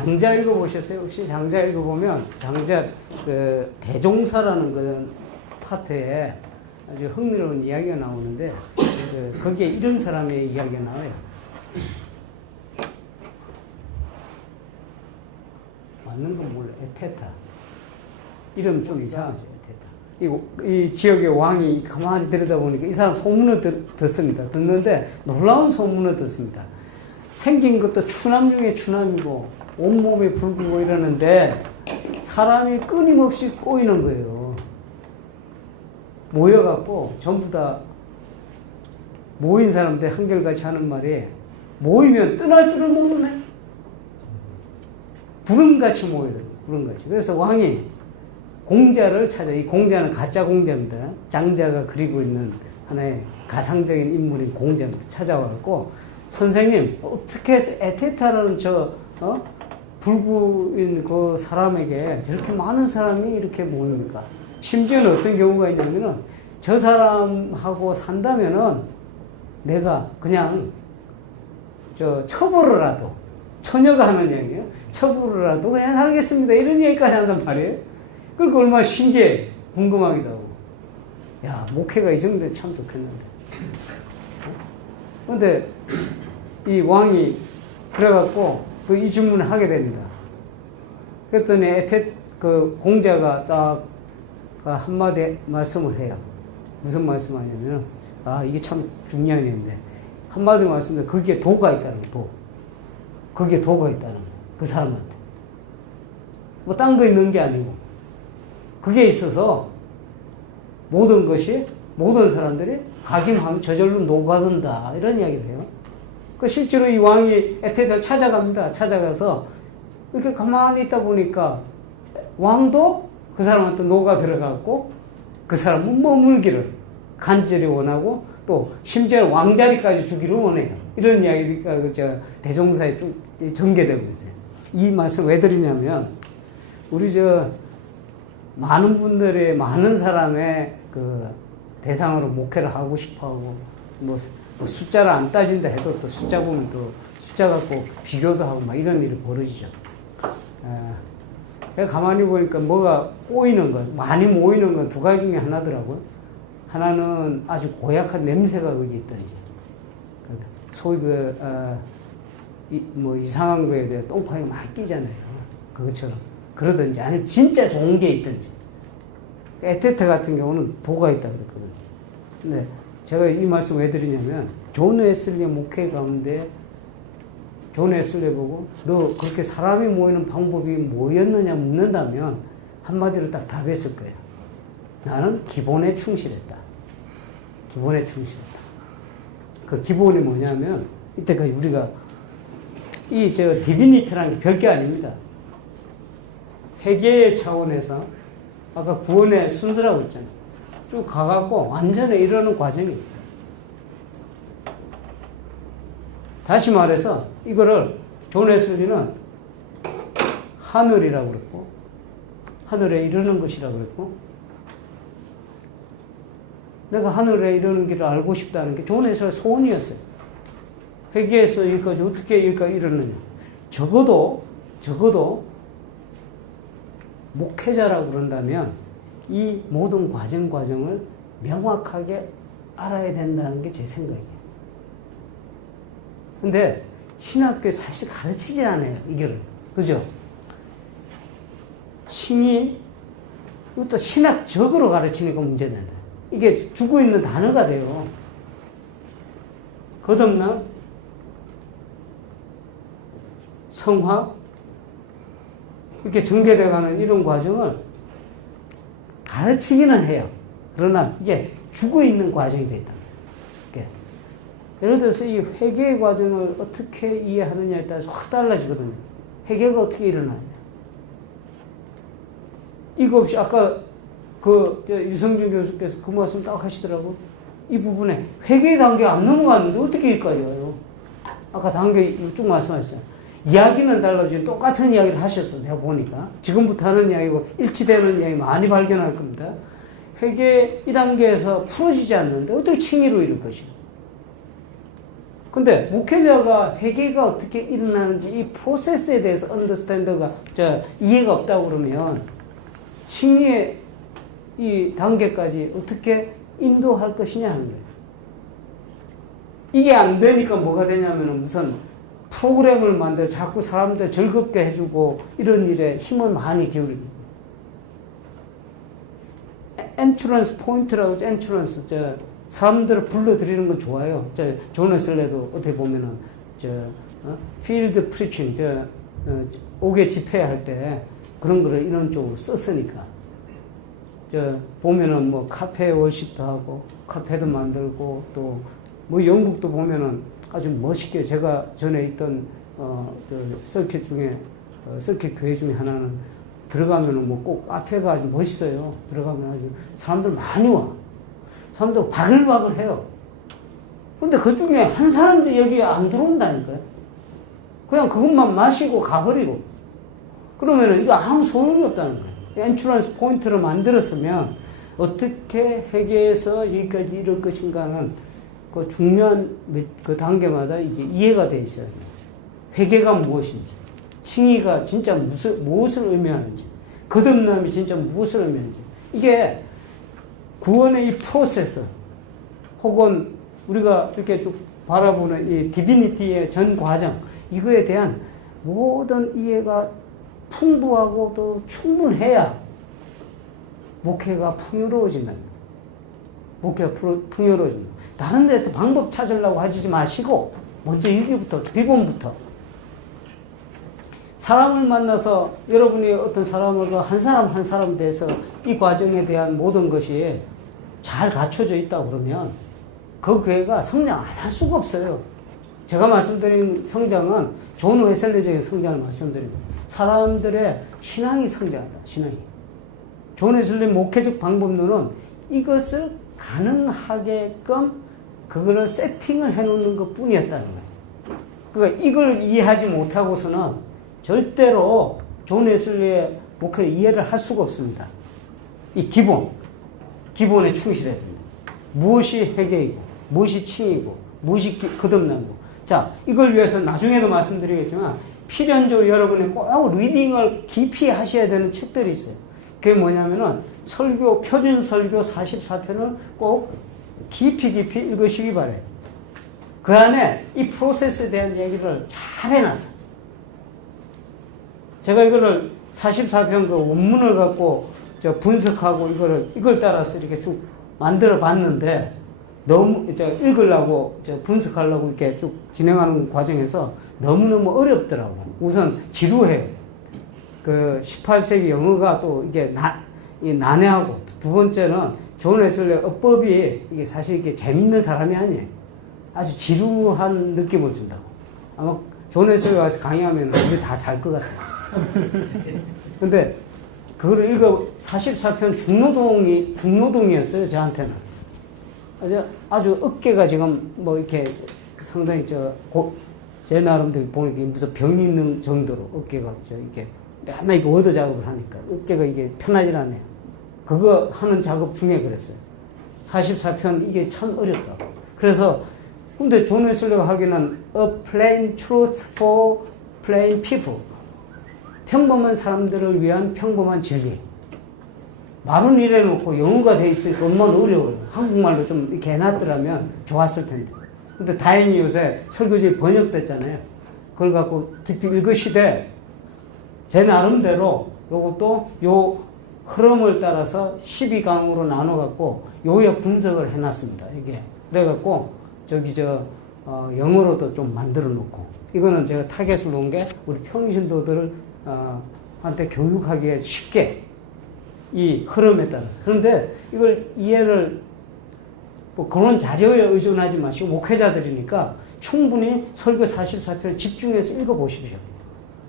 장자 읽어보셨어요? 혹시 장자 읽어보면 장자 그 대종사라는 그런 파트에 아주 흥미로운 이야기가 나오는데 거기에 이런 사람의 이야기가 나와요. 맞는 건 몰라. 에테타. 이름 좀 이상하죠. 에테타. 이 지역의 왕이 가만히 들여다보니까 이 사람 소문을 듣습니다. 듣는데 놀라운 소문을 듣습니다. 생긴 것도 추남 중에 추남이고 온몸에 붉고 이러는데 사람이 끊임없이 꼬이는 거예요. 모여갖고 전부 다 모인 사람들 한결같이 하는 말이 모이면 떠날 줄을 모르네. 구름같이 모여요. 구름같이. 그래서 왕이 공자를 찾아. 이 공자는 가짜 공자입니다. 장자가 그리고 있는 하나의 가상적인 인물인 공자입니다. 찾아와갖고 선생님 어떻게 해서 에테타라는 불구인 그 사람에게 저렇게 많은 사람이 이렇게 모입니까? 심지어는 어떤 경우가 있냐면은 저 사람하고 산다면은 내가 그냥 처벌을 하도 처녀가 하는 이야기예요. 처벌을 하도 그냥 살겠습니다. 이런 얘기까지 한단 말이에요. 그러니까 얼마나 신기해. 궁금하기도 하고. 야, 목회가 이 정도 참 좋겠는데. 근데 이 왕이 그래갖고 이 질문을 하게 됩니다. 그랬더니 그 공자가 딱 한마디 말씀을 해요. 무슨 말씀 하냐면, 이게 참 중요한 얘기인데, 한마디 말씀인데, 거기에 도가 있다는 거, 도. 거기에 도가 있다는 거, 그 사람한테. 뭐, 딴 거 있는 게 아니고, 그게 있어서 모든 것이, 모든 사람들이 각인하면 저절로 녹아든다. 이런 이야기를 해요. 실제로 이 왕이 에테타를 찾아갑니다. 찾아가서, 이렇게 가만히 있다 보니까, 왕도 그 사람한테 녹아 들어갔고, 그 사람은 머물기를 간절히 원하고 또 심지어는 왕자리까지 주기를 원해요. 이런 이야기가 대종사에 쭉 전개되고 있어요. 이 말씀 왜 드리냐면 우리 많은 분들이 많은 사람의 그 대상으로 목회를 하고 싶어하고 뭐 숫자를 안 따진다 해도 또 숫자 보면 또 숫자 갖고 비교도 하고 막 이런 일이 벌어지죠. 제가 가만히 보니까 뭐가 꼬이는 것, 많이 모이는 건 두 가지 중에 하나더라고요. 하나는 아주 고약한 냄새가 거기 있든지, 소위 이상한 거에 대해 똥파이 막 끼잖아요. 그것처럼. 그러든지, 아니면 진짜 좋은 게 있든지. 에테타 같은 경우는 도가 있다고 그랬거든요. 근데 제가 이 말씀 왜 드리냐면, 존 웨슬리 목회 가운데 존 웨슬리 보고 너 그렇게 사람이 모이는 방법이 뭐였느냐 묻는다면 한마디로 딱 답했을 거예요. 나는 기본에 충실했다. 기본에 충실했다. 그 기본이 뭐냐면 이때까지 우리가 디비니티라는 게 별게 아닙니다. 회개의 차원에서 아까 구원의 순서라고 했잖아요. 쭉 가갖고 완전히 이러는 과정입니다. 다시 말해서 이거를 존 웨슬리는 하늘이라고 그랬고 하늘에 이르는 것이라고 그랬고 내가 하늘에 이르는 길을 알고 싶다는 게 존 웨슬리의 소원이었어요. 회개에서 여기까지 어떻게 여기까지 이르느냐. 적어도 목회자라고 그런다면 이 모든 과정을 명확하게 알아야 된다는 게 제 생각이에요. 근데 신학교에 사실 가르치지 않아요, 이거를. 그죠? 이것도 신학적으로 가르치니까 문제된다. 이게 주고 있는 단어가 돼요. 거듭남, 성화, 이렇게 전개돼가는 이런 과정을 가르치기는 해요. 그러나 이게 주고 있는 과정이 되다. 예를 들어서 이 회개의 과정을 어떻게 이해하느냐에 따라서 확 달라지거든요. 회개가 어떻게 일어나냐. 이거 없이 아까 유성준 교수께서 그 말씀 딱 하시더라고. 이 부분에 회개의 단계가 안 넘어갔는데 어떻게 여기까지 와요? 아까 단계 쭉 말씀하셨어요. 이야기는 달라지고 똑같은 이야기를 하셨어. 내가 보니까. 지금부터 하는 이야기고 일치되는 이야기 많이 발견할 겁니다. 회개 1단계에서 풀어지지 않는데 어떻게 칭의로 이룰 것이고. 근데 목회자가 회개가 어떻게 일어나는지 이 프로세스에 대해서 언더스탠드가 이해가 없다고 그러면 칭의의 이 단계까지 어떻게 인도할 것이냐 하는 거예요. 이게 안 되니까 뭐가 되냐면은 무슨 프로그램을 만들어 자꾸 사람들 즐겁게 해주고 이런 일에 힘을 많이 기울이고. 엔트런스 포인트라고 하죠. 엔트런스. 사람들을 불러들이는 건 좋아요. 존 웨슬리도 어떻게 보면은, 필드 프리칭, 옥외 집회할 때 그런 거를 이런 쪽으로 썼으니까. 보면은 뭐 카페 월십도 하고, 카페도 만들고, 또, 뭐 영국도 보면은 아주 멋있게 제가 전에 있던, 그 서킷 중에, 서킷 교회 중에 하나는 들어가면은 뭐 꼭 카페가 아주 멋있어요. 들어가면 아주 사람들 많이 와. 사람들 바글바글 해요. 근데 그 중에 한 사람도 여기 안 들어온다니까요. 그냥 그것만 마시고 가버리고. 그러면은 이거 아무 소용이 없다는 거예요. 엔트런스 포인트를 만들었으면 어떻게 회계에서 여기까지 이럴 것인가는 그 중요한 그 단계마다 이제 이해가 돼 있어요. 회계가 무엇인지, 칭의가 진짜 무엇을 의미하는지, 거듭남이 진짜 무엇을 의미하는지. 이게 구원의 이 프로세스, 혹은 우리가 이렇게 쭉 바라보는 이 디비니티의 전 과정, 이거에 대한 모든 이해가 풍부하고 또 충분해야 목회가 풍요로워진다. 목회가 풍요로워진다. 다른 데서 방법 찾으려고 하지 마시고 먼저 여기부터, 기본부터. 사람을 만나서 여러분이 어떤 사람을 한 사람 한 사람 대해서 이 과정에 대한 모든 것이 잘 갖춰져 있다 그러면 그 교회가 성장 안 할 수가 없어요. 제가 말씀드린 성장은 존 웨슬리적인 성장을 말씀드립니다. 사람들의 신앙이 성장한다. 신앙이. 존 웨슬리 목회적 방법론은 이것을 가능하게끔 그거를 세팅을 해놓는 것 뿐이었다는 거예요. 그러니까 이걸 이해하지 못하고서는 절대로 존 웨슬리의 목회를 이해를 할 수가 없습니다. 이 기본에 충실해야 됩니다. 무엇이 회개이고, 무엇이 칭이고, 무엇이 거듭나고. 자, 이걸 위해서 나중에도 말씀드리겠지만 필연적으로 여러분이 꼭 리딩을 깊이 하셔야 되는 책들이 있어요. 그게 뭐냐면은 설교, 표준 설교 44편을 꼭 깊이 읽으시기 바래요. 그 안에 이 프로세스에 대한 얘기를 잘 해놨어요. 제가 이거를 44편 그 원문을 갖고 분석하고 이걸 따라서 이렇게 쭉 만들어 봤는데 너무 읽으려고 분석하려고 이렇게 쭉 진행하는 과정에서 너무너무 어렵더라고. 우선 지루해요. 그 18세기 영어가 또 이게 난해하고, 두 번째는 존 웨슬리 어법이 이게 사실 이게 재밌는 사람이 아니에요. 아주 지루한 느낌을 준다고. 아마 존 웨슬리 와서 강의하면 우리 다 잘 것 같아요. 근데 그거를 44편 중노동이었어요, 저한테는. 아주 어깨가 지금 뭐 이렇게 상당히 제 나름대로 보니까 무슨 병이 있는 정도로 어깨가 이렇게 맨날 이렇게 워드 작업을 하니까 어깨가 이게 편하지 않네요. 그거 하는 작업 중에 그랬어요. 44편 이게 참 어렵다. 그래서 근데 존 웨슬리가 하기는 A plain truth for plain people. 평범한 사람들을 위한 평범한 진리. 말은 이래놓고 영어가 돼 있으니까 얼마나 어려워요. 한국말로 좀 이렇게 해놨더라면 좋았을 텐데. 근데 다행히 요새 설교집이 번역됐잖아요. 그걸 갖고 깊이 읽으시되 제 나름대로 요것도 요 흐름을 따라서 12강으로 나눠갖고 요약 분석을 해놨습니다. 이게. 그래갖고 영어로도 좀 만들어 놓고. 이거는 제가 타겟을 놓은 게 우리 평신도들을 한테 교육하기에 쉽게 이 흐름에 따라서. 그런데 이걸 이해를 뭐 그런 자료에 의존하지 마시고 목회자들이니까 충분히 설교 44편을 집중해서 읽어보십시오.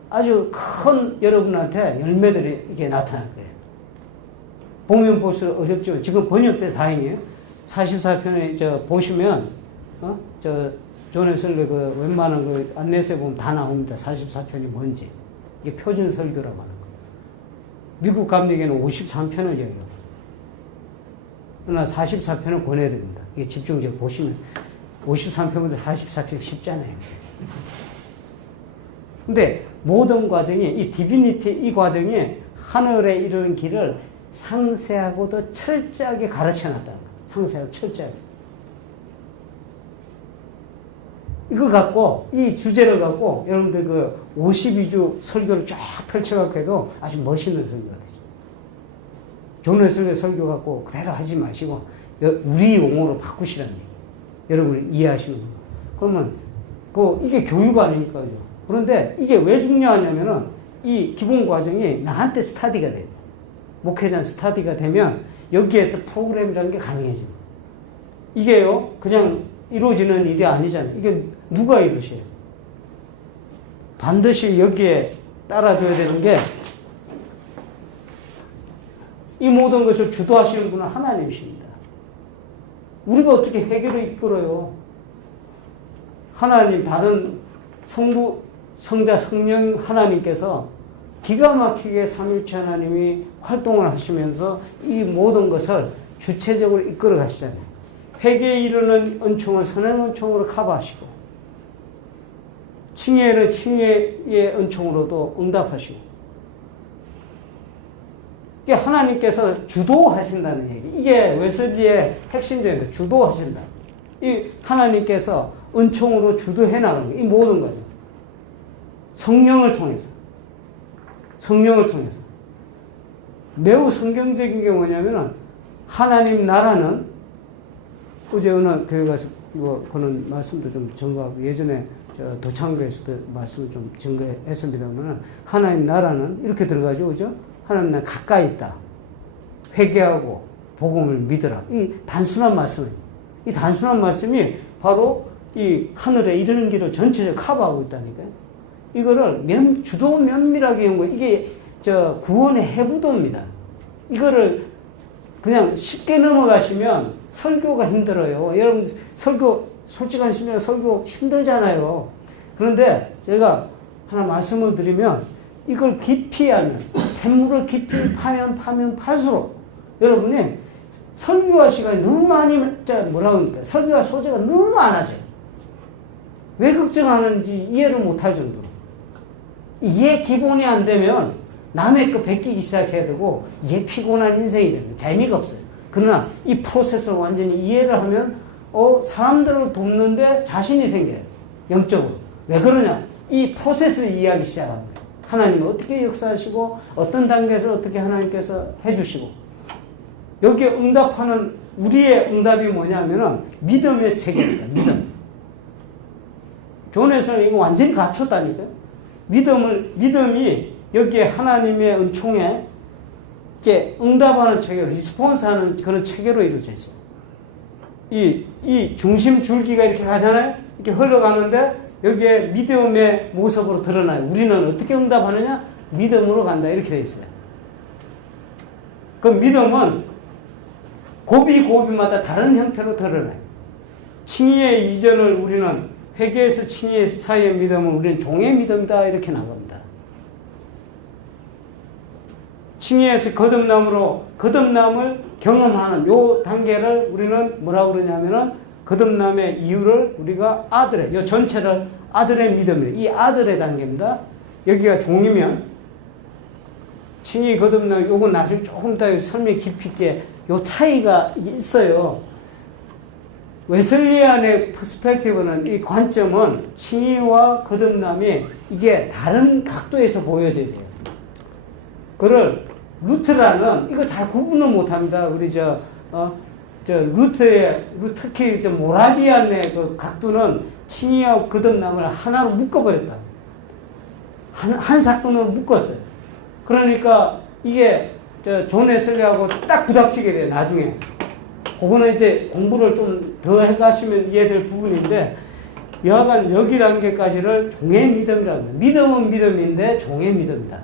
아주 큰 여러분한테 열매들이 이게 나타날 거예요. 보면 볼수록 어렵지만 지금 번역돼 다행이에요. 44편에 보시면 존 웨슬리 그 웬만한 그 안내서에 보면 다 나옵니다. 44편이 뭔지. 이게 표준 설교라고 하는 거예요. 미국 감리교는 53편을 얘기하고. 그러나 44편을 권해야 됩니다. 이게 집중적으로 보시면. 53편인데 44편 쉽잖아요. 근데 모든 과정이, 이 디비니티 이 과정이 하늘에 이르는 길을 상세하고도 철저하게 가르쳐 놨다는 거예요. 상세하고 철저하게. 이거 갖고, 이 주제를 갖고, 여러분들 그 52주 설교를 쫙 펼쳐갖고 해도 아주 멋있는 설교가 되죠. 존 웨슬리 설교 갖고 그대로 하지 마시고, 우리 용어로 바꾸시라는 얘기. 여러분이 이해하시는 거. 그러면, 이게 교육 아닙니까? 그런데 이게 왜 중요하냐면은, 이 기본 과정이 나한테 스타디가 돼요. 목회자 스타디가 되면, 여기에서 프로그램이라는 게 가능해집니다. 이게요, 그냥 이루어지는 일이 아니잖아요. 이게 누가 이루셔요? 반드시 여기에 따라줘야 되는 게, 이 모든 것을 주도하시는 분은 하나님이십니다. 우리가 어떻게 해결을 이끌어요? 하나님, 다른 성부, 성자, 성령 하나님께서 기가 막히게 삼위일체 하나님이 활동을 하시면서 이 모든 것을 주체적으로 이끌어 가시잖아요. 회개에 이르는 은총을 선한 은총으로 커버하시고, 칭의에는 칭의의 은총으로도 응답하시고, 이게 하나님께서 주도하신다는 얘기. 이게 웨슬리의 핵심적인데, 주도하신다. 이 하나님께서 은총으로 주도해 나가는 거, 이 모든 거죠. 성령을 통해서. 성령을 통해서. 매우 성경적인 게 뭐냐면은, 하나님 나라는, 어제 어느 교회 가서 그런 말씀도 좀 증거하고, 예전에 도창교에서도 말씀을 좀 증거했습니다만, 하나님 나라는 이렇게 들어가죠, 그죠? 하나님 나라 가까이 있다. 회개하고 복음을 믿으라. 이 단순한 말씀이에요. 이 단순한 말씀이 바로 이 하늘에 이르는 길을 전체적으로 커버하고 있다니까요. 이거를 주도 면밀하게 연구, 이게 구원의 해부도입니다. 이거를 그냥 쉽게 넘어가시면 설교가 힘들어요. 여러분, 설교, 솔직한 심령 설교 힘들잖아요. 그런데 제가 하나 말씀을 드리면, 이걸 깊이 알면, 샘물을 깊이 파면 팔수록 여러분이 설교할 시간이 너무 많이, 뭐라고 합니까? 설교할 소재가 너무 많아져요. 왜 걱정하는지 이해를 못할 정도로. 이해 기본이 안 되면 남의 거 베끼기 시작해야 되고, 이게 피곤한 인생이 됩니다. 재미가 없어요. 그러나 이 프로세스를 완전히 이해를 하면 사람들을 돕는데 자신이 생겨요. 영적으로. 왜 그러냐? 이 프로세스를 이해하기 시작합니다. 하나님은 어떻게 역사하시고, 어떤 단계에서 어떻게 하나님께서 해주시고, 여기에 응답하는 우리의 응답이 뭐냐면은 믿음의 세계입니다. 믿음. 존에서는 이거 완전히 갖췄다니까요. 믿음이 여기에 하나님의 은총에 이렇게 응답하는 체계로, 리스폰스하는 그런 체계로 이루어져 있어요. 이 중심 줄기가 이렇게 가잖아요. 이렇게 흘러가는데 여기에 믿음의 모습으로 드러나요. 우리는 어떻게 응답하느냐? 믿음으로 간다. 이렇게 되어 있어요. 그 믿음은 고비마다 다른 형태로 드러나요. 칭의의 이전을 우리는 회개에서 칭의 사이의 믿음은 우리는 종의 믿음이다. 이렇게 나갑니다. 칭의에서 거듭남을 경험하는 요 단계를 우리는 뭐라고 그러냐면은, 거듭남의 이유를 우리가 요 전체를 아들의 믿음이에요. 이 아들의 단계입니다. 여기가 종이면, 칭의 거듭남, 요건 나중에 조금 더 설명 깊이 있게 요 차이가 있어요. 웨슬리안의 퍼스펙티브는, 이 관점은 칭의와 거듭남이 이게 다른 각도에서 보여져야 돼요. 그걸 루트라는, 이거 잘 구분을 못 합니다. 우리 특히 모라비안의 그 각도는 칭의와 거듭남을 하나로 묶어버렸다. 한 사건으로 묶었어요. 그러니까 이게 존 웨슬리하고 딱 부닥치게 돼요, 나중에. 그거는 이제 공부를 좀 더 해가시면 이해될 부분인데, 여하간 여기 단계까지를 종의 믿음이라고 합니다. 믿음은 믿음인데 종의 믿음이다.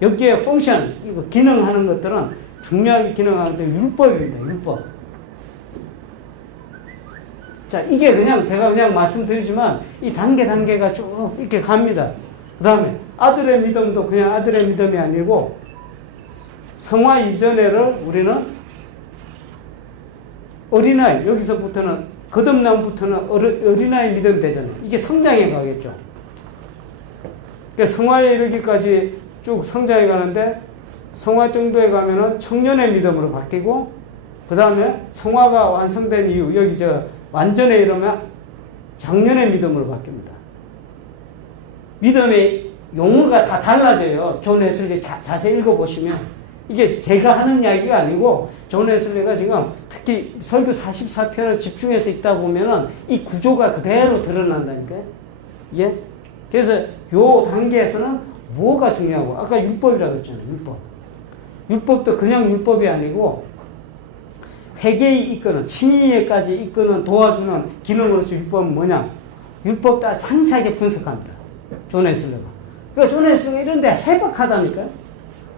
여기에 펑션, 이거 기능하는 것들은 중요하게 기능하는 것들은 율법입니다. 율법. 자, 이게 제가 그냥 말씀드리지만, 이 단계가 쭉 이렇게 갑니다. 그 다음에 아들의 믿음도 그냥 아들의 믿음이 아니고, 성화 이전에를 우리는 어린아이, 여기서부터는 거듭남부터는 어린아이 믿음 되잖아요. 이게 성장해 가겠죠. 그러니까 성화에 이르기까지 쭉 성장해 가는데 성화 정도에 가면은 청년의 믿음으로 바뀌고 그 다음에 성화가 완성된 이후 여기 완전에 이르면 장년의 믿음으로 바뀝니다. 믿음의 용어가 다 달라져요. 존 웨슬리 자세히 읽어보시면 이게 제가 하는 이야기가 아니고 존 웨슬리가 지금 특히 설교 44편을 집중해서 읽다 보면은 이 구조가 그대로 드러난다니까요. 예? 그래서 요 단계에서는 뭐가 중요하고 아까 율법이라고 했잖아요. 율법도 그냥 율법이 아니고 회개에 이끄는 칭의에까지 이끄는 도와주는 기능으로서 율법은 뭐냐? 율법 다 상세하게 분석합니다. 존 웨슬리가. 그러니까 존 웨슬리가 이런데 해박하다니까요.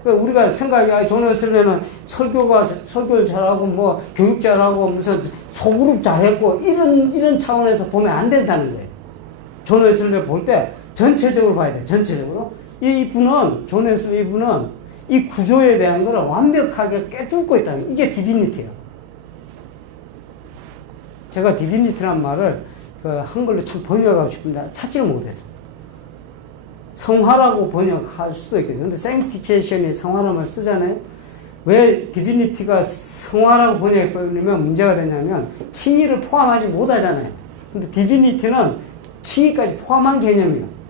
그러니까 우리가 생각이 존 웨슬리는 설교를 잘하고 뭐 교육 잘하고 무슨 소그룹 잘했고 이런 차원에서 보면 안 된다는 거예요. 존 웨슬리를 볼 때 전체적으로 봐야 돼. 전체적으로. 존 웨슬리 이분은 이 구조에 대한 거를 완벽하게 꿰뚫고 있다는 이게 디비니티예요. 제가 디비니티란 말을 한글로 참 번역하고 싶은데 찾지를 못했어요. 성화라고 번역할 수도 있거든요. 근데 sanctification이 성화라는 말 쓰잖아요. 왜 디비니티가 성화라고 번역해버리면 문제가 되냐면 칭의를 포함하지 못하잖아요. 근데 디비니티는 칭의까지 포함한 개념이에요.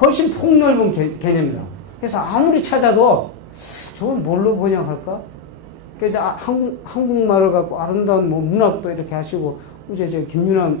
훨씬 폭넓은 개념이라고. 그래서 아무리 찾아도 저걸 뭘로 번역할까? 그래서 한국말을 갖고 아름다운 뭐 문학도 이렇게 하시고 이제 저 김윤아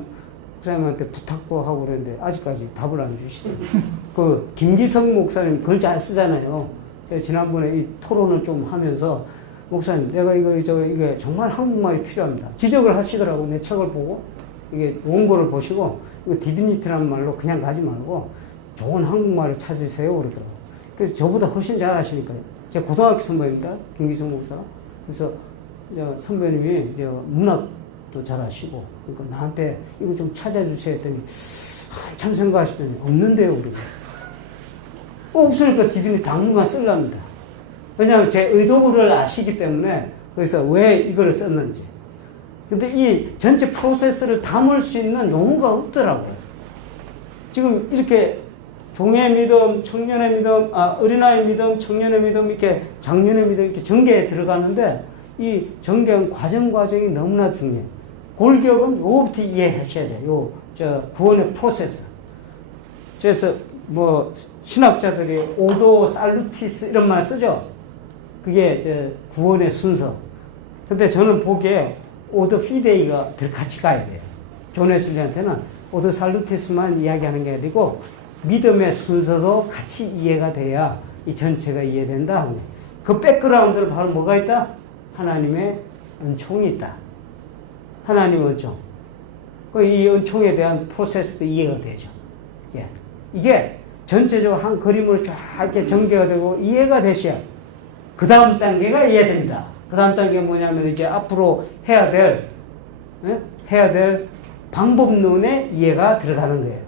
목사님한테 부탁도 하고 그랬는데 아직까지 답을 안 주시더라고요. 그 김기성 목사님 글 잘 쓰잖아요. 제가 지난번에 이 토론을 좀 하면서 목사님 내가 이게 정말 한국말이 필요합니다. 지적을 하시더라고. 내 책을 보고 이게 원고를 보시고 이거 디비니티라는 말로 그냥 가지 말고 좋은 한국말을 찾으세요 그러더라고요. 그래서 저보다 훨씬 잘 아시니까요. 제가 고등학교 선배입니다. 김기성 목사. 그래서 선배님이 문학도 잘 아시고 그러니까 나한테 이거 좀 찾아주세요 했더니 한참 생각하시더니 없는데요 우리가. 없으니까 디비니티 당분간 쓸랍니다. 왜냐하면 제 의도를 아시기 때문에 그래서 왜 이거를 썼는지. 근데 이 전체 프로세스를 담을 수 있는 용어가 없더라고요. 지금 이렇게 종의 믿음, 청년의 믿음, 어린아이 믿음, 청년의 믿음, 이렇게 장년의 믿음, 이렇게 전개에 들어가는데 이 전개는 과정이 너무나 중요해요. 골격은 요거부터 이해하셔야 돼요. 구원의 프로세스. 그래서 뭐 신학자들이 오도 살루티스 이런 말 쓰죠. 그게 구원의 순서. 근데 저는 보기에 오더 피데이가 더 같이 가야 돼요. 존 웨슬리한테는 오더 살루티스만 이야기하는 게 아니고 믿음의 순서도 같이 이해가 돼야 이 전체가 이해된다. 그 백그라운드는 바로 뭐가 있다? 하나님의 은총이 있다. 하나님의 은총. 이 은총에 대한 프로세스도 이해가 되죠. 예. 이게 전체적으로 한 그림으로 쫙 이렇게 전개가 되고 이해가 되셔야 그 다음 단계가 이해됩니다. 그 다음 단계가 뭐냐면 이제 앞으로 해야 될 방법론의 이해가 들어가는 거예요.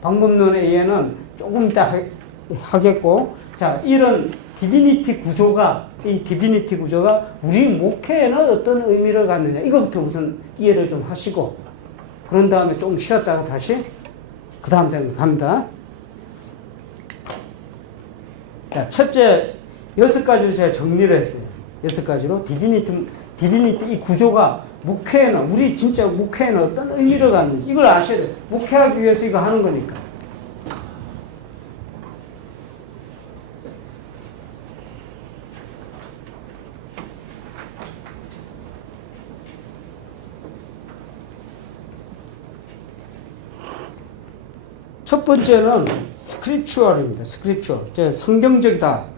방법론의 이해는 조금 이따 하겠고, 자, 이런 디비니티 구조가 우리 목회에는 어떤 의미를 갖느냐, 이거부터 우선 이해를 좀 하시고, 그런 다음에 좀 쉬었다가 다시 그 다음 단계 갑니다. 자, 첫째 6가지로 제가 정리를 했어요. 6가지로 디비니티 이 구조가 목회에는, 우리 진짜 목회에는 어떤 의미를 갖는지 이걸 아셔야 돼요. 목회하기 위해서 이거 하는 거니까. 첫 번째는 스크립추얼입니다. 스크립추얼. 성경적이다.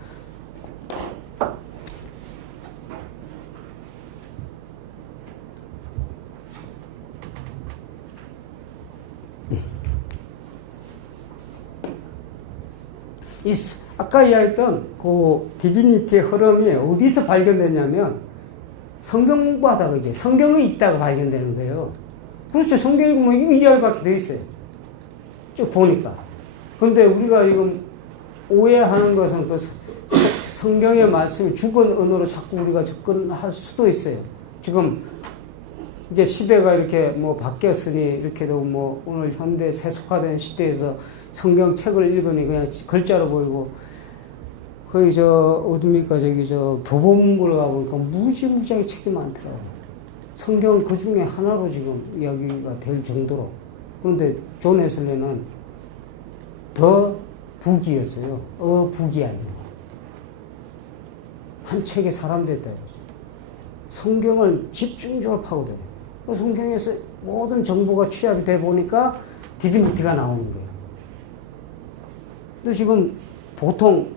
아까 이야기했던 그 디비니티의 흐름이 어디서 발견됐냐면 성경 공부하다가 이게 성경을 읽다가 발견되는 거예요. 그렇죠. 성경 읽으면 이거 이야기밖에 돼 있어요. 쭉 보니까. 그런데 우리가 지금 오해하는 것은 그 성경의 말씀이 죽은 언어로 자꾸 우리가 접근할 수도 있어요. 지금 이게 시대가 이렇게 뭐 바뀌었으니 이렇게도 뭐 오늘 현대 세속화된 시대에서 성경책을 읽으니 그냥 글자로 보이고 거기 어딥니까 저기 교보문고를 가보니까 무지무지하게 책이 많더라고요. 성경 그 중에 하나로 지금 이야기가 될 정도로. 그런데 존 웨슬리는 더 북이었어요. 북이 아니고. 한 책에 사람 됐다. 성경을 집중적으로 파고들어요. 그 성경에서 모든 정보가 취합이 돼 보니까 디비니티가 나오는 거예요. 근데 지금 보통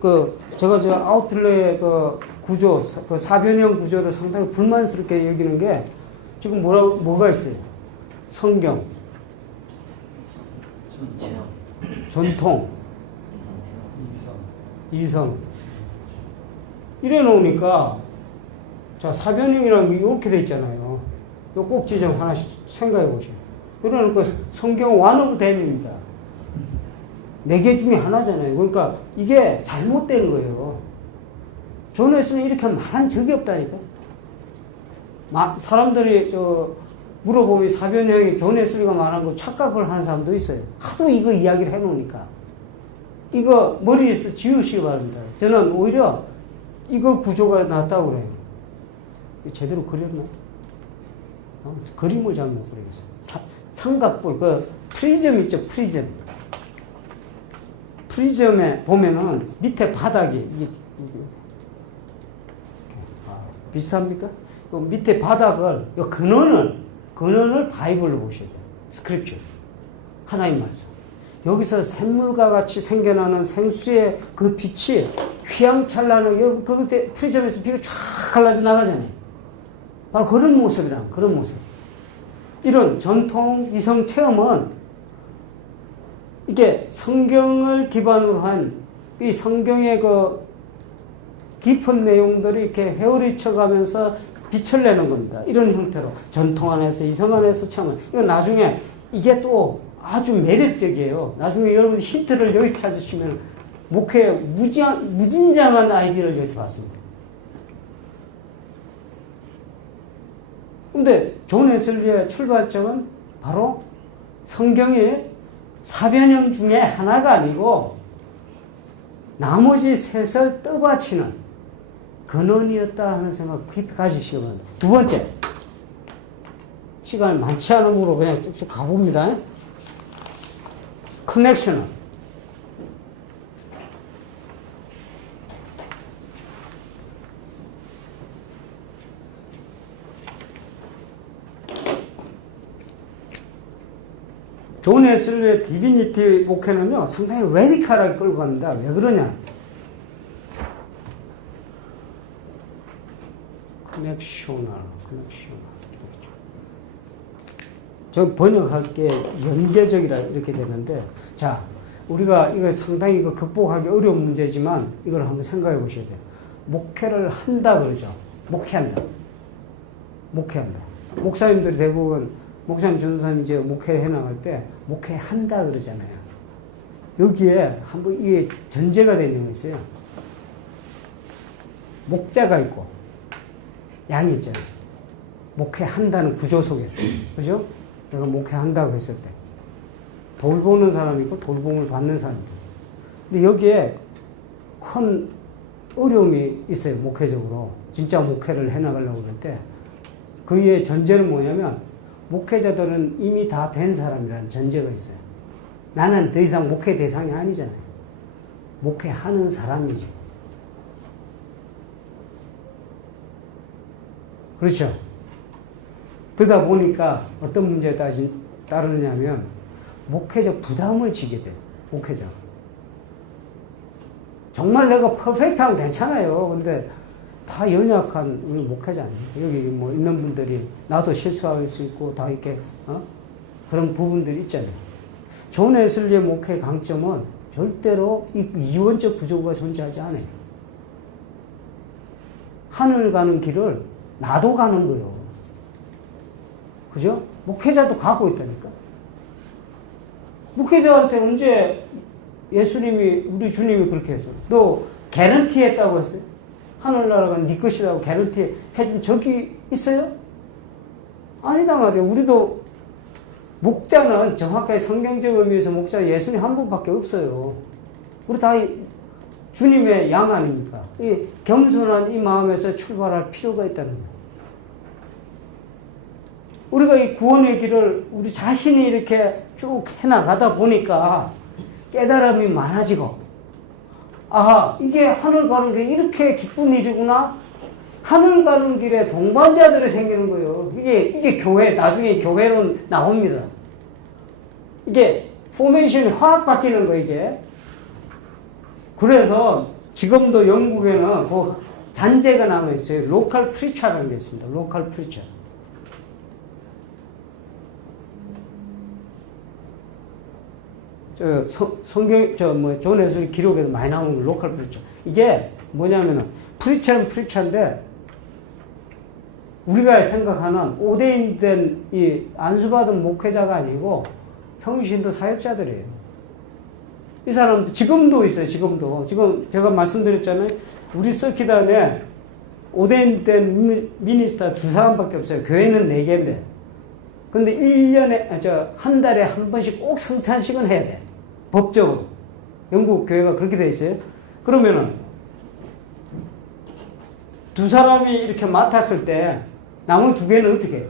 제가 아웃틀러의 구조, 사변형 구조를 상당히 불만스럽게 여기는 게 지금 뭐가 있어요? 성경, 전통, 이성. 이래 놓으니까, 자, 사변형이라는 게 이렇게 돼 있잖아요. 요 꼭지 좀 하나씩 생각해 보세요. 그러니까 성경 one of them입니다. 4개 중에 하나잖아요. 그러니까 이게 잘못된 거예요. 존 웨슬리는 이렇게 말한 적이 없다니까. 사람들이 물어보면 사변형이 존 웨슬리가 말한 거 착각을 하는 사람도 있어요. 하도 이거 이야기를 해놓으니까. 이거 머리에서 지우시기 바랍니다. 저는 오히려 이거 구조가 낫다고 그래요. 제대로 그렸나? 그림을 잘못 그리겠어요. 삼각뿔, 프리즘 있죠, 프리즘. 프리즘에 보면은 밑에 바닥이, 비슷합니까? 밑에 바닥을, 근원을 바이블로 보셔야 돼요. 스크립처. 하나님 말씀. 여기서 샘물과 같이 생겨나는 생수의 그 빛이 휘황찬란하게 그때 프리즘에서 비가 쫙 갈라져 나가잖아요. 바로 그런 모습이란 그런 모습. 이런 전통 이성 체험은 이게 성경을 기반으로 한 이 성경의 깊은 내용들이 이렇게 회오리쳐 가면서 빛을 내는 겁니다. 이런 형태로 전통 안에서 이성 안에서 체험을. 이거 나중에 이게 또 아주 매력적이에요. 나중에 여러분 힌트를 여기서 찾으시면 목회에 무진장한 아이디어를 여기서 봤습니다. 근데 존 웨슬리의 출발점은 바로 성경의 사변형 중에 하나가 아니고 나머지 셋을 떠받치는 근원이었다 하는 생각 깊이 가지시기 바랍니다. 두 번째, 시간이 많지 않으므로 그냥 쭉쭉 가봅니다. 커넥션은 존 웨슬리의 디비니티 목회는요, 상당히 레디컬하게 끌고 갑니다. 왜 그러냐? 커넥셔널. 저 번역할 게 연계적이라 이렇게 되는데, 자, 우리가 이거 상당히 극복하기 어려운 문제지만, 이걸 한번 생각해 보셔야 돼요. 목회를 한다 그러죠. 목회한다. 목사님들이 대부분 목사님, 전도사님 이제 목회를 해나갈 때 목회한다 그러잖아요. 여기에 한번 이게 전제가 되는 게 있어요. 목자가 있고 양이 있잖아요. 목회한다는 구조 속에. 그죠? 내가 목회한다고 했을 때. 돌보는 사람이 있고 돌봄을 받는 사람이 있고. 근데 여기에 큰 어려움이 있어요. 목회적으로. 진짜 목회를 해나가려고 그럴 때. 그의 전제는 뭐냐면 목회자들은 이미 다 된 사람이라는 전제가 있어요. 나는 더 이상 목회 대상이 아니잖아요. 목회하는 사람이죠. 그렇죠? 그러다 보니까 어떤 문제가 따르냐면 목회적 부담을 지게 돼요. 목회자. 정말 내가 퍼펙트하면 괜찮아요. 근데 다 연약한 우리 목회자 아니에요. 여기 뭐 있는 분들이 나도 실수할 수 있고 다 이렇게 그런 부분들이 있잖아요. 존 웨슬리의 목회 강점은 절대로 이 이원적 구조가 존재하지 않아요. 하늘 가는 길을 나도 가는 거예요. 그죠? 목회자도 가고 있다니까. 목회자한테 언제 예수님이 우리 주님이 그렇게 했어요. 너 개런티 했다고 했어요. 하늘나라가 네 것이라고 개런티 해준 적이 있어요? 아니다 말이에요. 우리도 목자는 정확하게 성경적 의미에서 목자 예수님 한 분밖에 없어요. 우리 다 주님의 양 아닙니까? 이 겸손한 이 마음에서 출발할 필요가 있다는 거예요. 우리가 이 구원의 길을 우리 자신이 이렇게 쭉 해나가다 보니까 깨달음이 많아지고, 아하, 이게 하늘 가는 게 이렇게 기쁜 일이구나. 하늘 가는 길에 동반자들이 생기는 거예요. 이게 교회, 나중에 교회로 나옵니다. 이게 포메이션이 확 바뀌는 거예요, 이게. 그래서 지금도 영국에는 그 잔재가 남아있어요. 로컬 프리처라는 게 있습니다. 로컬 프리처. 존 웨슬리 기록에도 많이 나오는 로컬 프리처. 이게 뭐냐면은, 프리처는 프리처인데, 우리가 생각하는 오데인된 이 안수받은 목회자가 아니고, 평신도 사역자들이에요. 이 사람도 지금도 있어요, 지금도. 지금 제가 말씀드렸잖아요. 우리 서킷 안에 오데인된 미니스터 2사람밖에 없어요. 교회는 4개인데. 근데 1년에, 한 달에 한 번씩 꼭 성찬식은 해야 돼. 법적으로. 영국 교회가 그렇게 돼 있어요. 그러면은, 2사람이 이렇게 맡았을 때, 나머지 2개는 어떻게 해요?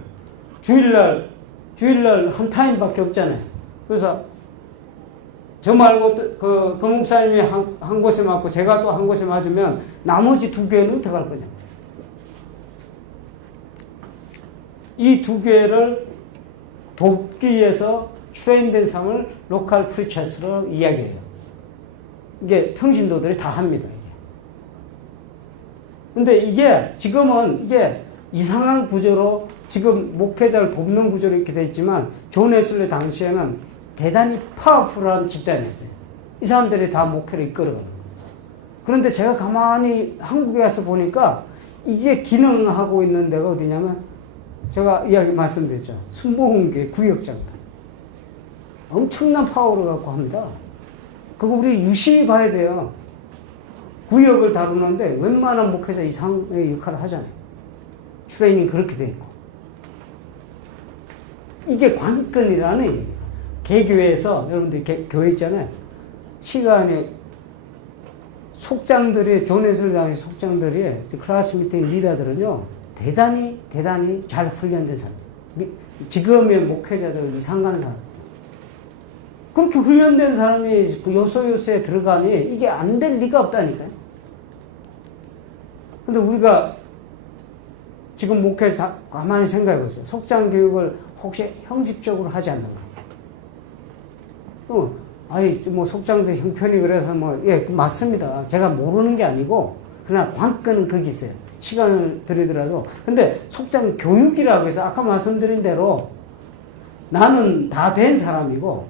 주일날 한 타임밖에 없잖아요. 그래서, 저 말고 그 목사님이 한 곳에 맞고 제가 또 한 곳에 맞으면 나머지 2개는 어떻게 할 거냐. 이 2개를 돕기 위해서 트레인된 사람을 로컬 프리처스로 이야기해요. 이게 평신도들이 다 합니다. 근데 이게 지금은 이게 이상한 구조로 지금 목회자를 돕는 구조로 이렇게 돼 있지만 존 웨슬리 당시에는 대단히 파워풀한 집단이었어요. 이 사람들이 다 목회를 이끌어가는 거예요. 그런데 제가 가만히 한국에 와서 보니까 이게 기능하고 있는 데가 어디냐면 제가 이야기 말씀드렸죠. 순복음교회 구역장들. 엄청난 파워를 갖고 합니다. 그거 우리 유심히 봐야 돼요. 구역을 다루는데 웬만한 목회자 이상의 역할을 하잖아요. 트레이닝 그렇게 돼 있고. 이게 관건이라는 얘기예요. 개교회에서 여러분들 교회 있잖아요. 시간에 속장들이 존 웨슬리 당시 속장들이 클래스 미팅 리더들은요 대단히 잘 훈련된 사람. 지금의 목회자들 이상 가는 사람. 그렇게 훈련된 사람이 그 요소요소에 들어가니 이게 안 될 리가 없다니까요. 근데 우리가 지금 목회자 가만히 생각해 보세요. 속장 교육을 혹시 형식적으로 하지 않는가? 뭐 속장도 형편이 그래서 예, 맞습니다. 제가 모르는 게 아니고, 그러나 관건은 거기 있어요. 시간을 들이더라도. 근데 속장 교육이라고 해서 아까 말씀드린 대로 나는 다 된 사람이고,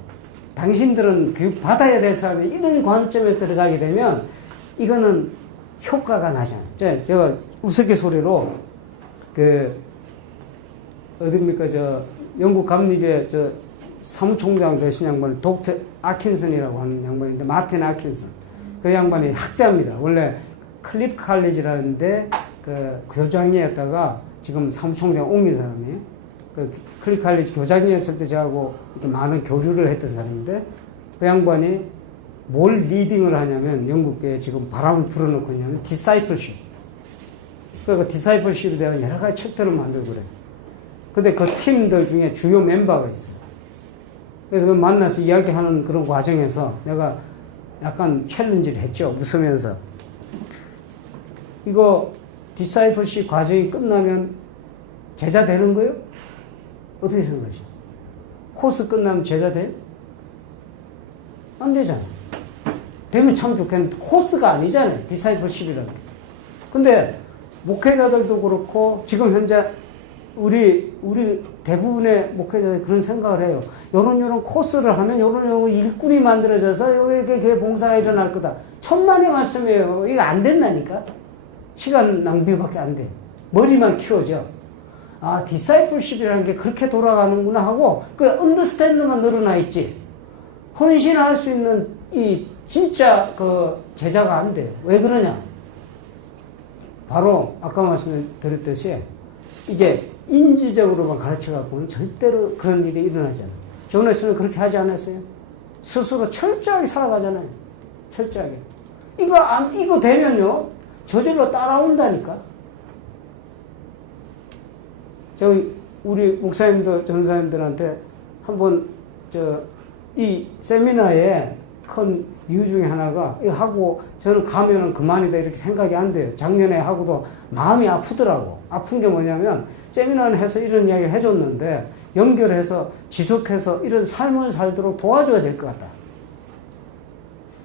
당신들은 교육 받아야 될 사람이 이런 관점에서 들어가게 되면 이거는 효과가 나지 않아요. 제가 우스갯소리로 어딥니까, 영국 감리교회 사무총장 되신 양반이 독터 아킨슨이라고 하는 양반인데, 마틴 아킨슨. 그 양반이 학자입니다. 원래 클리프 칼리지라는데 그 교장이었다가 지금 사무총장 옮긴 사람이에요. 그 클리프 칼리지 교장이었을 때 저하고 이렇게 많은 교류를 했던 사람인데, 그 양반이 뭘 리딩을 하냐면 영국에 지금 바람을 불어넣고 있냐면 디사이플십. 그러니까 디사이플십에 대한 여러 가지 책들을 만들고 그래요. 근데 그 팀들 중에 주요 멤버가 있어요. 그래서 만나서 이야기하는 그런 과정에서 내가 약간 챌린지를 했죠. 웃으면서. 이거 디사이플십 과정이 끝나면 제자 되는 거예요? 어떻게 생각하시죠? 코스 끝나면 제자 돼요? 안 되잖아요. 되면 참 좋겠는데 코스가 아니잖아요. 디사이플십이라는 게. 근데 목회자들도 그렇고 지금 현재 우리 대부분의 목회자들이 그런 생각을 해요. 요런 코스를 하면 요런 일꾼이 만들어져서 여기 교회 봉사가 일어날 거다. 천만의 말씀이에요. 이거 안 된다니까. 시간 낭비밖에 안 돼. 머리만 키워져. 아, 디사이플십이라는 게 그렇게 돌아가는구나 하고 그 언더스탠드만 늘어나 있지. 헌신할 수 있는 이 진짜 그 제자가 안 돼요. 왜 그러냐? 바로 아까 말씀드렸듯이 이게 인지적으로만 가르쳐갖고는 절대로 그런 일이 일어나지 않아요. 존 웨슬리는 그렇게 하지 않았어요? 스스로 철저하게 살아가잖아요. 철저하게. 이거 되면요, 저절로 따라온다니까. 우리 목사님들, 전사님들한테 한번, 이 세미나에 큰 이유 중에 하나가, 이거 하고 저는 가면은 그만이다 이렇게 생각이 안 돼요. 작년에 하고도 마음이 아프더라고. 아픈 게 뭐냐면, 세미나를 해서 이런 이야기를 해줬는데, 연결해서 지속해서 이런 삶을 살도록 도와줘야 될 것 같다.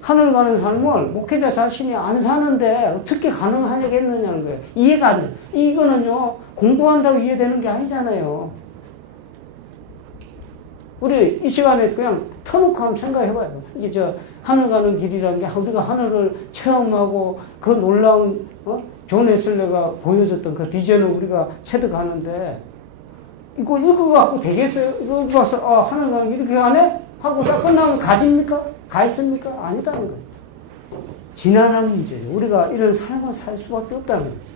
하늘 가는 삶을 목회자 자신이 안 사는데 어떻게 가능하겠느냐는 거예요. 이해가 안 돼. 이거는요, 공부한다고 이해되는 게 아니잖아요. 우리 이 시간에 그냥 터놓고 한번 생각해봐요. 이게 하늘 가는 길이라는 게 우리가 하늘을 체험하고 그 놀라운, 존 웨슬리가 보여줬던 그 비전을 우리가 체득하는데, 이거 읽어갖고 되겠어요? 이거 봐서, 하늘 가는 길 이렇게 가네? 하고 다 끝나면 가집니까? 가 있습니까? 아니다는 거예요. 지난한 문제예요. 우리가 이런 삶을 살 수밖에 없다는 거예요.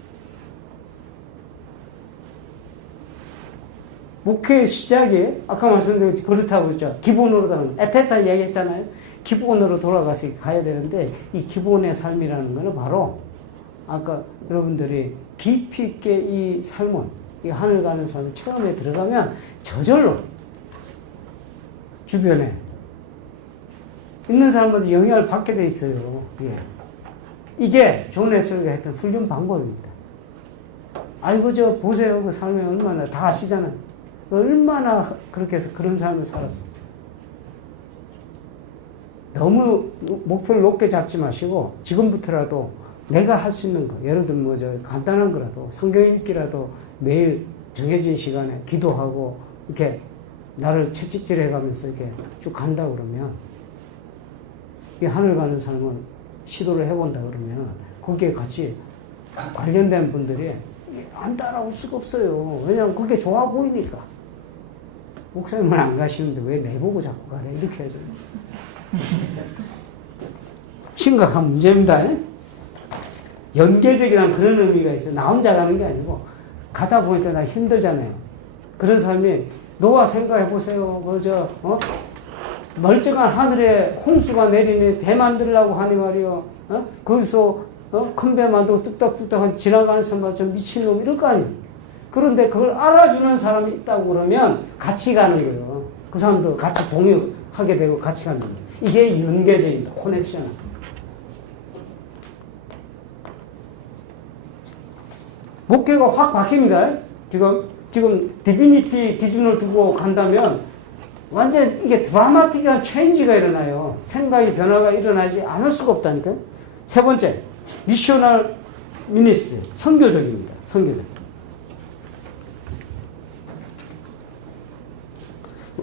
목회의 시작이 아까 말씀드린 그렇다고 했죠. 기본으로 가는 에테타 얘기했잖아요. 기본으로 돌아가서 가야 되는데 이 기본의 삶이라는 것은 바로 아까 여러분들이 깊이 있게 이 삶은 이 하늘 가는 삶을 처음에 들어가면 저절로 주변에 있는 사람마다 영향을 받게 돼 있어요. 예. 이게 존 웨슬리가 했던 훌륭 방법입니다. 아이고 보세요. 그 삶에 얼마나 다 아시잖아요. 얼마나 그렇게 해서 그런 삶을 살았어. 너무 목표를 높게 잡지 마시고 지금부터라도 내가 할 수 있는 거, 예를 들면 간단한 거라도 성경 읽기라도 매일 정해진 시간에 기도하고 이렇게 나를 채찍질해 가면서 이렇게 쭉 간다 그러면 이 하늘 가는 삶을 시도를 해본다 그러면 거기에 같이 관련된 분들이 안 따라올 수가 없어요. 왜냐하면 그게 좋아 보이니까. 목사님은 안 가시는데 왜 내보고 자꾸 가래? 이렇게 해야죠. 심각한 문제입니다. 연계적이란 그런 의미가 있어요. 나 혼자 가는 게 아니고 가다 보니까 나 힘들잖아요. 그런 삶이 노아 생각해 보세요. 멀쩡한 하늘에 홍수가 내리니 배 만들려고 하니 말이요. 거기서 큰 배 만들고 뚝딱뚝딱 지나가는 사람마다 좀 미친놈 이럴 거 아니에요. 그런데 그걸 알아주는 사람이 있다고 그러면 같이 가는 거예요. 그 사람도 같이 동요하게 되고 같이 가는 거예요. 이게 연계적입니다. 커넥션. 목회가 확 바뀝니다. 지금 디비니티 기준을 두고 간다면 완전 이게 드라마틱한 체인지가 일어나요. 생각의 변화가 일어나지 않을 수가 없다니까요. 세 번째, 미셔널 미니스트리, 선교적입니다. 선교적.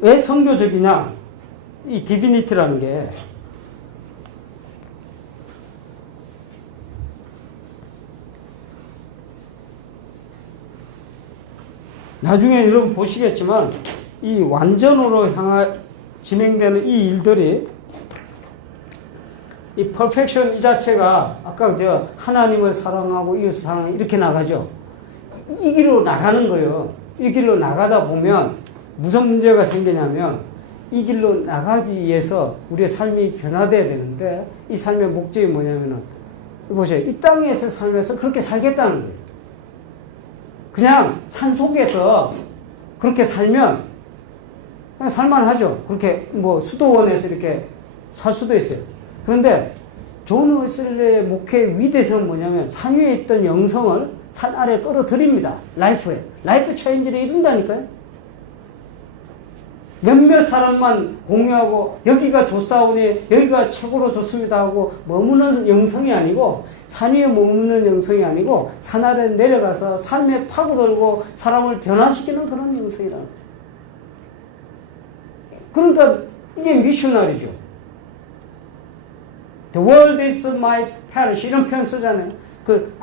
왜 선교적이냐? 이 디비니티라는 게 나중에 여러분 보시겠지만 이 완전으로 진행되는 이 일들이 이 퍼펙션 이 자체가 아까 하나님을 사랑하고 이웃을 사랑하고 이렇게 나가죠. 이 길로 나가는 거예요. 이 길로 나가다 보면 무슨 문제가 생기냐면 이 길로 나가기 위해서 우리의 삶이 변화돼야 되는데 이 삶의 목적이 뭐냐면은 보세요. 이 땅에서 살면서 그렇게 살겠다는 거예요. 그냥 산 속에서 그렇게 살면 그냥 살만하죠. 그렇게 수도원에서 이렇게 살 수도 있어요. 그런데 존 웨슬리의 목회의 위대성은 뭐냐면 산 위에 있던 영성을 산 아래에 끌어들입니다. 라이프 체인지를 이룬다니까요. 몇몇 사람만 공유하고 여기가 좋사오니 여기가 최고로 좋습니다 하고 머무는 영성이 아니고 산 위에 머무는 영성이 아니고 산 아래 내려가서 삶에 파고들고 사람을 변화시키는 그런 영성이라는 거예요. 그러니까 이게 미셔널이죠. The world is my parish 이런 표현 쓰잖아요. 그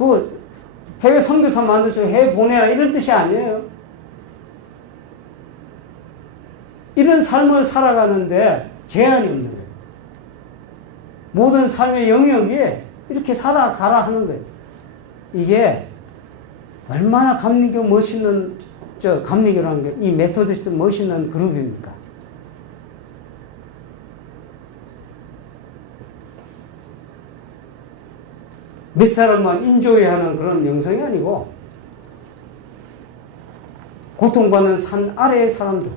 해외 선교사 만들어서 해외 보내라 이런 뜻이 아니에요. 이런 삶을 살아가는데 제한이 없는 거예요. 모든 삶의 영역이 이렇게 살아가라 하는 거예요. 이게 얼마나 감리교 멋있는 감리교라는 게 이 메토디스트 멋있는 그룹입니까? 몇 사람만 인조이하는 그런 영성이 아니고 고통받는 산 아래의 사람들,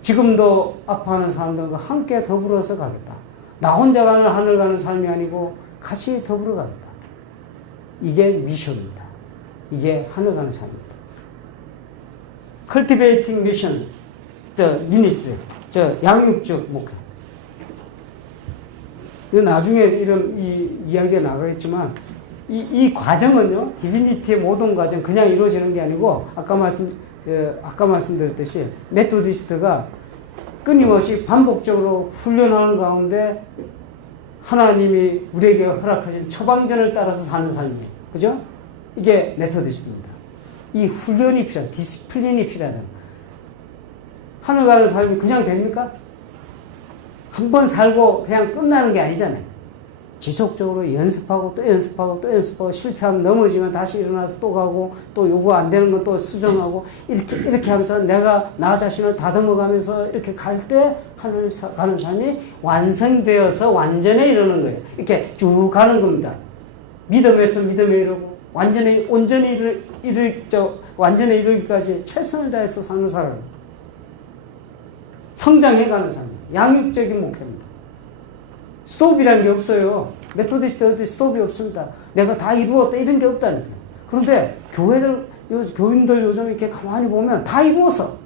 지금도 아파하는 사람들과 함께 더불어서 가겠다. 나 혼자 가는 하늘 가는 삶이 아니고 같이 더불어 가겠다. 이게 미션입니다. 이게 하늘 가는 삶입니다. Cultivating Mission, Ministry, 양육적 목회. 나중에 이런 이야기가 나가겠지만 이 과정은요, 디비니티의 모든 과정 그냥 이루어지는 게 아니고 아까 말씀드렸듯이 메토디스트가 끊임없이 반복적으로 훈련하는 가운데 하나님이 우리에게 허락하신 처방전을 따라서 사는 삶이에요. 그죠? 이게 메토디스트입니다. 이 훈련이 필요하다. 디스플린이 필요하다. 하늘 가는 삶이 그냥 됩니까? 한 번 살고 그냥 끝나는 게 아니잖아요. 지속적으로 연습하고 또 연습하고 또 연습하고 실패하면 넘어지면 다시 일어나서 또 가고 또 요거 안 되는 건 또 수정하고 이렇게 하면서 내가 나 자신을 다듬어가면서 이렇게 갈 때 하늘 가는 삶이 완성되어서 완전에 이르는 거예요. 이렇게 쭉 가는 겁니다. 믿음에서 믿음에 이르고 완전히 완전에 이르기까지 최선을 다해서 사는 사람. 성장해가는 삶. 양육적인 목회입니다. 스톱이라는 게 없어요. 메토디스트한테 스톱이 없습니다. 내가 다 이루었다 이런 게 없다니까요. 그런데 교인들 요즘 이렇게 가만히 보면 다 이루어서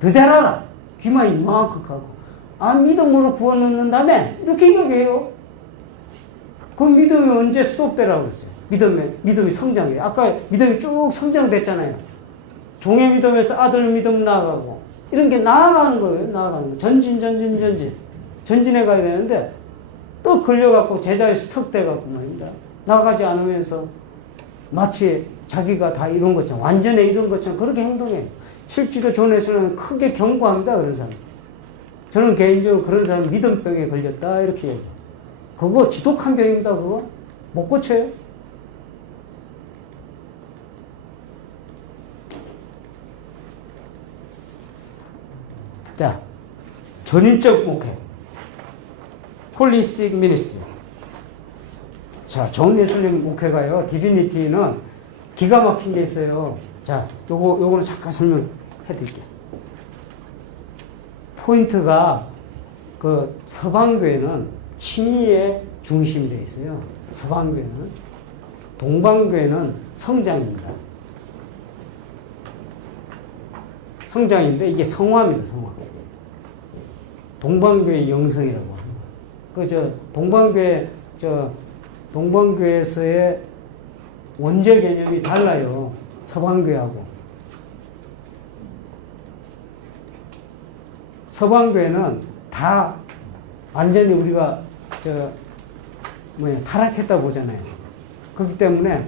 더 잘하라. 귀만 이만큼 하고 믿음으로 구원 얻는다며 이렇게 이야기해요. 그럼 믿음이 언제 스톱되라고 했어요? 믿음이 성장해요. 아까 믿음이 쭉 성장됐잖아요. 종의 믿음에서 아들 믿음 나아가고 이런 게 나아가는 거예요. 나아가는 거. 전진해 가야 되는데 또 걸려갖고 제자리 스톱돼갖고 말입니다. 나가지 않으면서 마치 자기가 다 이룬 것처럼 완전히 이룬 것처럼 그렇게 행동해요. 실제로 존에서는 크게 경고합니다. 그런 사람. 저는 개인적으로 그런 사람 믿음병에 걸렸다 이렇게 얘기해요. 그거 지독한 병입니다. 그거 못 고쳐요. 자, 전인적 목회. 홀리스틱 미니스트리. 자, 존 웨슬리 목회가요, 디비니티는 기가 막힌 게 있어요. 자, 요거는 잠깐 설명해 드릴게요. 포인트가 그 서방교회는 칭의의 중심이 되어 있어요. 서방교회는. 동방교회는 성장입니다. 성장인데 이게 성화입니다. 성화. 동방교회 영성이라고 합니다. 동방교회에서의 원죄 개념이 달라요. 서방교회하고. 서방교회는 다 완전히 우리가 타락했다고 보잖아요. 그렇기 때문에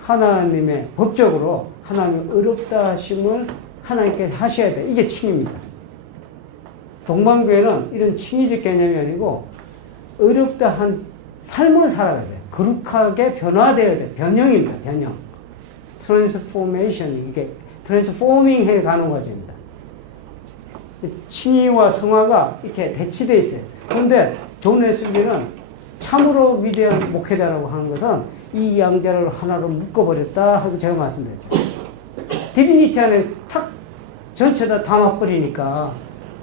하나님의 법적으로 하나님의 어렵다 하심을 하나님께 하셔야 돼. 이게 칭의입니다. 동방교회는 이런 칭의적 개념이 아니고 어렵다 한 삶을 살아야 돼. 거룩하게 변화되어야 돼. 변형입니다. 변형. 트랜스포메이션, 이게 트랜스포밍 해 가는 과정입니다. 칭의와 성화가 이렇게 대치되어 있어요. 그런데 존 웨슬리는 참으로 위대한 목회자라고 하는 것은 이 양자를 하나로 묶어버렸다 하고 제가 말씀드렸죠. 디비니티 안에 탁 전체 다 담아버리니까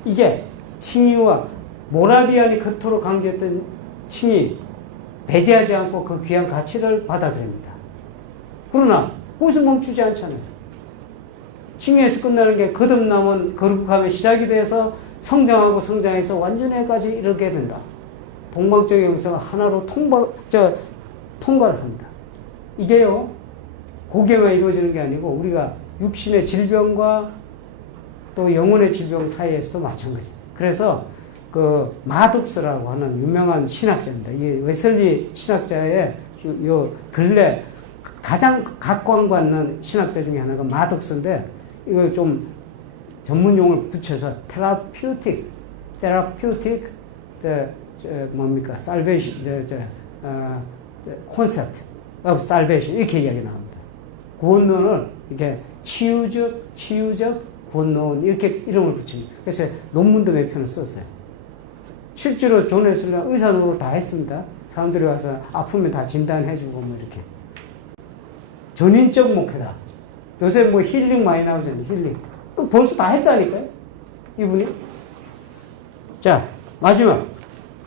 이게 칭의와 모라비안이 그토록 강조했던 칭의 배제하지 않고 그 귀한 가치를 받아들입니다. 그러나 거기서 멈추지 않잖아요. 칭의에서 끝나는 게 거듭남은 거룩함의 시작이 돼서 성장하고 성장해서 완전에까지 이르게 된다. 동방적인 영성을 하나로 통과를 합니다. 이게요, 고개만 이루어지는 게 아니고 우리가 육신의 질병과 또 영혼의 질병 사이에서도 마찬가지입니다. 그래서 그 마독스라고 하는 유명한 신학자입니다. 이 웨슬리 신학자의 요 근래 가장 각광받는 신학자 중에 하나가 마독스인데 이걸 좀 전문 용어를 붙여서 테라퓨틱 뭡니까? 살베이션, 콘셉트 of salvation 이렇게 이야기 나옵니다. 구원론을 이렇게 치유적 구원론 이렇게 이름을 붙입니다. 그래서 논문도 몇 편을 썼어요. 실제로 존 웨슬리는 의사 노릇 다 했습니다. 사람들이 와서 아프면 다 진단해주고 뭐 이렇게. 전인적 목회다. 요새 뭐 힐링 많이 나오잖아요. 힐링. 벌써 다 했다니까요. 이분이. 자, 마지막.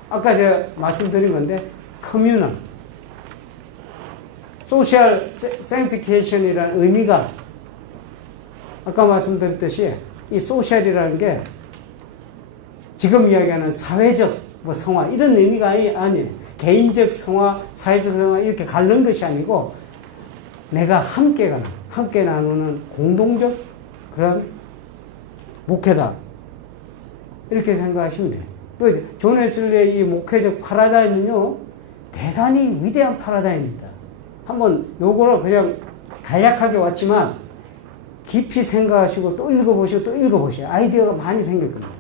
아까 제가 말씀드린 건데 커뮤널. 소셜 센티케이션이라는 의미가 아까 말씀드렸듯이 이 소셜이라는 게 지금 이야기하는 사회적 뭐 성화 이런 의미가 아니에요. 개인적 성화, 사회적 성화 이렇게 가른 것이 아니고 내가 함께 나누는 공동적 그런 목회다. 이렇게 생각하시면 돼요. 존 웨슬리의 이 목회적 파라다임은요, 대단히 위대한 파라다임입니다. 한번 요거를 그냥 간략하게 왔지만 깊이 생각하시고 또 읽어보시고 또 읽어보셔야 아이디어가 많이 생길 겁니다.